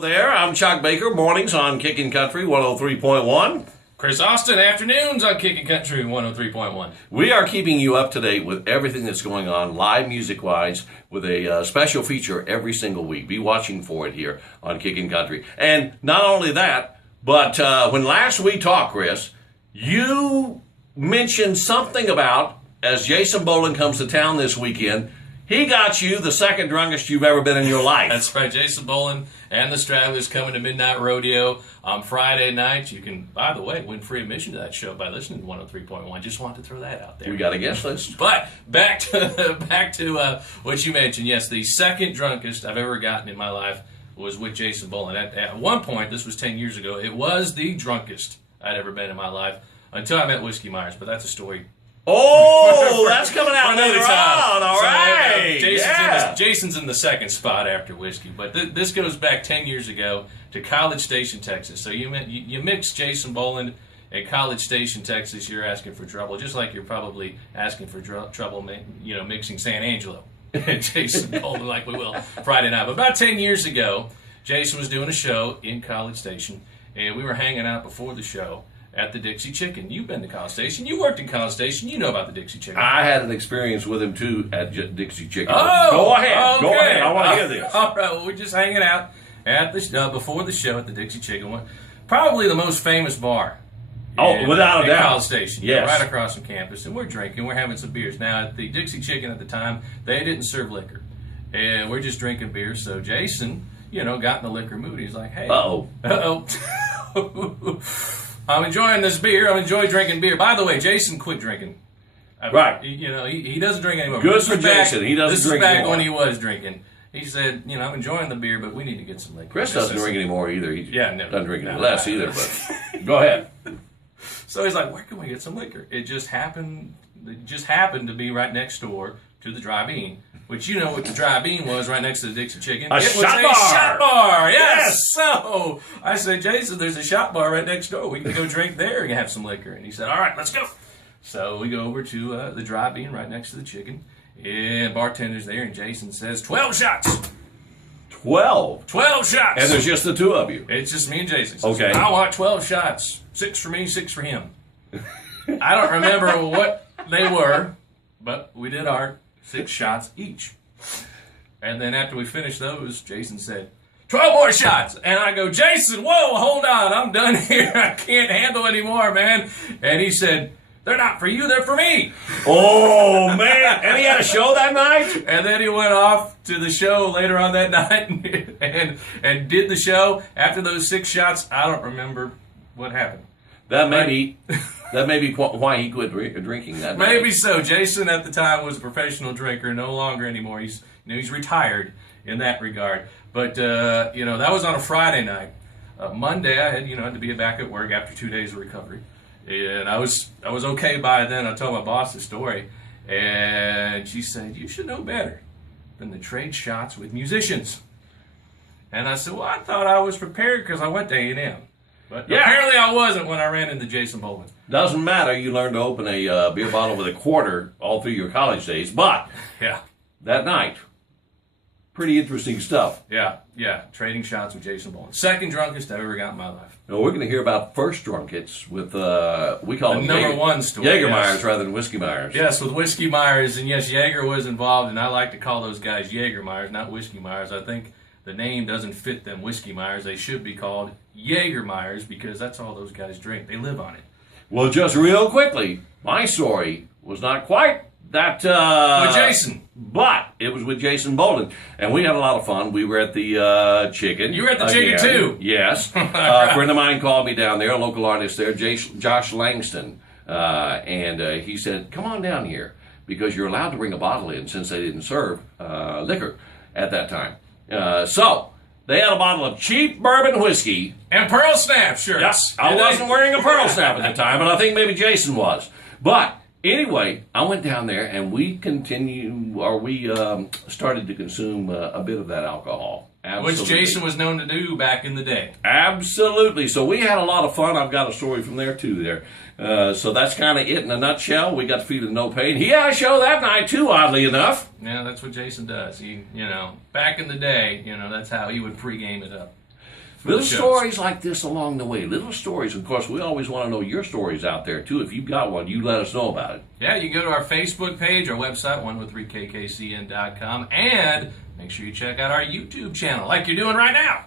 There, I'm Chuck Baker, mornings on Kickin Country 103.1. Chris Austin, afternoons on Kickin Country 103.1. We are keeping you up to date with everything that's going on live music-wise with a special feature every single week. Be watching for it here on Kickin Country. And not only that, but when last we talked, Chris, you mentioned something about, as Jason Boland comes to town this weekend, he got you the second drunkest you've ever been in your life. That's right, Jason Boland and the Stragglers coming to Midnight Rodeo on Friday night. You can, by the way, win free admission to that show by listening to 103.1. Just wanted to throw that out there. We got a guest list. But back to what you mentioned. Yes, the second drunkest I've ever gotten in my life was with Jason Boland. At one point, this was 10 years ago, it was the drunkest I'd ever been in my life until I met Whiskey Myers, but that's a story. Oh, that's coming out another later time. on. All right. Jason's in the second spot after Whiskey, but this goes back 10 years ago to College Station, Texas. So you mix Jason Boland at College Station, Texas, you're asking for trouble, just like you're probably asking for trouble, mixing San Angelo and Jason Boland like we will Friday night. But about 10 years ago, Jason was doing a show in College Station, and we were hanging out before the show at the Dixie Chicken. You've been to College Station. You worked in College Station. You know about the Dixie Chicken. I had an experience with him, too, at Dixie Chicken. Oh! Go ahead. Okay. Go ahead. I want to hear this. All right. Well, we're just hanging out at the before the show at the Dixie Chicken. Probably the most famous bar. Without a doubt. College Station. Yes. Right across from campus. And we're drinking. We're having some beers. Now, at the Dixie Chicken at the time, they didn't serve liquor. And we're just drinking beer. So Jason, got in the liquor mood. He's like, hey. Uh-oh. I'm enjoying this beer. I enjoy drinking beer. By the way, Jason quit drinking. Right. He doesn't drink anymore. Good for Jason. He doesn't drink anymore. This is back anymore. when he was drinking. He said, I'm enjoying the beer, but we need to get some liquor. Chris doesn't drink anymore either. He doesn't drink any less either. But go ahead. So he's like, where can we get some liquor? It just happened to be right next door to the Dry-Bean. Which you know what the Dry-Bean was right next to the Dixie Chicken. It was a shot bar. Yes. So I said, Jason, there's a shot bar right next door. We can go drink there and have some liquor. And he said, all right, let's go. So we go over to the Dry-Bean right next to the chicken. And bartender's there, and Jason says, 12 shots. 12? 12 shots. And there's just the two of you? It's just me and Jason. Says, okay. I want 12 shots. 6 for me, 6 for him. I don't remember what they were, but we did our 6 shots each. And then after we finished those, Jason said, 12 more shots. And I go, Jason, whoa, hold on. I'm done here. I can't handle anymore, man. And he said, they're not for you, they're for me. Oh, man. And he had a show that night? And then he went off to the show later on that night and did the show. After those 6 shots, I don't remember what happened. That may be why he quit drinking that night. Maybe so. Jason at the time was a professional drinker, no longer anymore. He's retired in that regard. But that was on a Friday night. Monday I had to be back at work after 2 days of recovery, and I was okay by then. I told my boss the story, and she said, "You should know better than to trade shots with musicians." And I said, "Well, I thought I was prepared because I went to A&M." But apparently I wasn't when I ran into Jason Boland. Doesn't matter. You learned to open a beer bottle with a quarter all through your college days. But that night, pretty interesting stuff. Yeah. Trading shots with Jason Boland. Second drunkest I've ever got in my life. Now, we're going to hear about first drunkards with, we call them number one story. Jägermeyers rather than Whiskey Myers. Yes, with Whiskey Myers. And yes, Jaeger was involved. And I like to call those guys Jägermeyers, not Whiskey Myers. I think the name doesn't fit them Whiskey Myers. They should be called Jägermeyers because that's all those guys drink. They live on it. Well, just real quickly, my story was not quite that... with Jason. But it was with Jason Boland. And we had a lot of fun. We were at the Chicken. You were at the Chicken, too? Yes. A friend of mine called me down there, a local artist there, Josh Langston. And he said, come on down here because you're allowed to bring a bottle in since they didn't serve liquor at that time. So they had a bottle of cheap bourbon whiskey. And Pearl Snap shirts. Yes. I wasn't wearing a Pearl Snap at the time, but I think maybe Jason was. But anyway, I went down there and we started to consume a bit of that alcohol. Absolutely. Which Jason was known to do back in the day. Absolutely. So we had a lot of fun. I've got a story from there, too, there. So that's kind of it in a nutshell. We got to Feeling No Pain. He had a show that night, too, oddly enough. Yeah, that's what Jason does. He, back in the day, that's how he would pregame it up. Little shows. stories like this along the way. Little stories. Of course, we always want to know your stories out there, too. If you've got one, you let us know about it. Yeah, you can go to our Facebook page, our website, 103kkcn.com, and make sure you check out our YouTube channel like you're doing right now.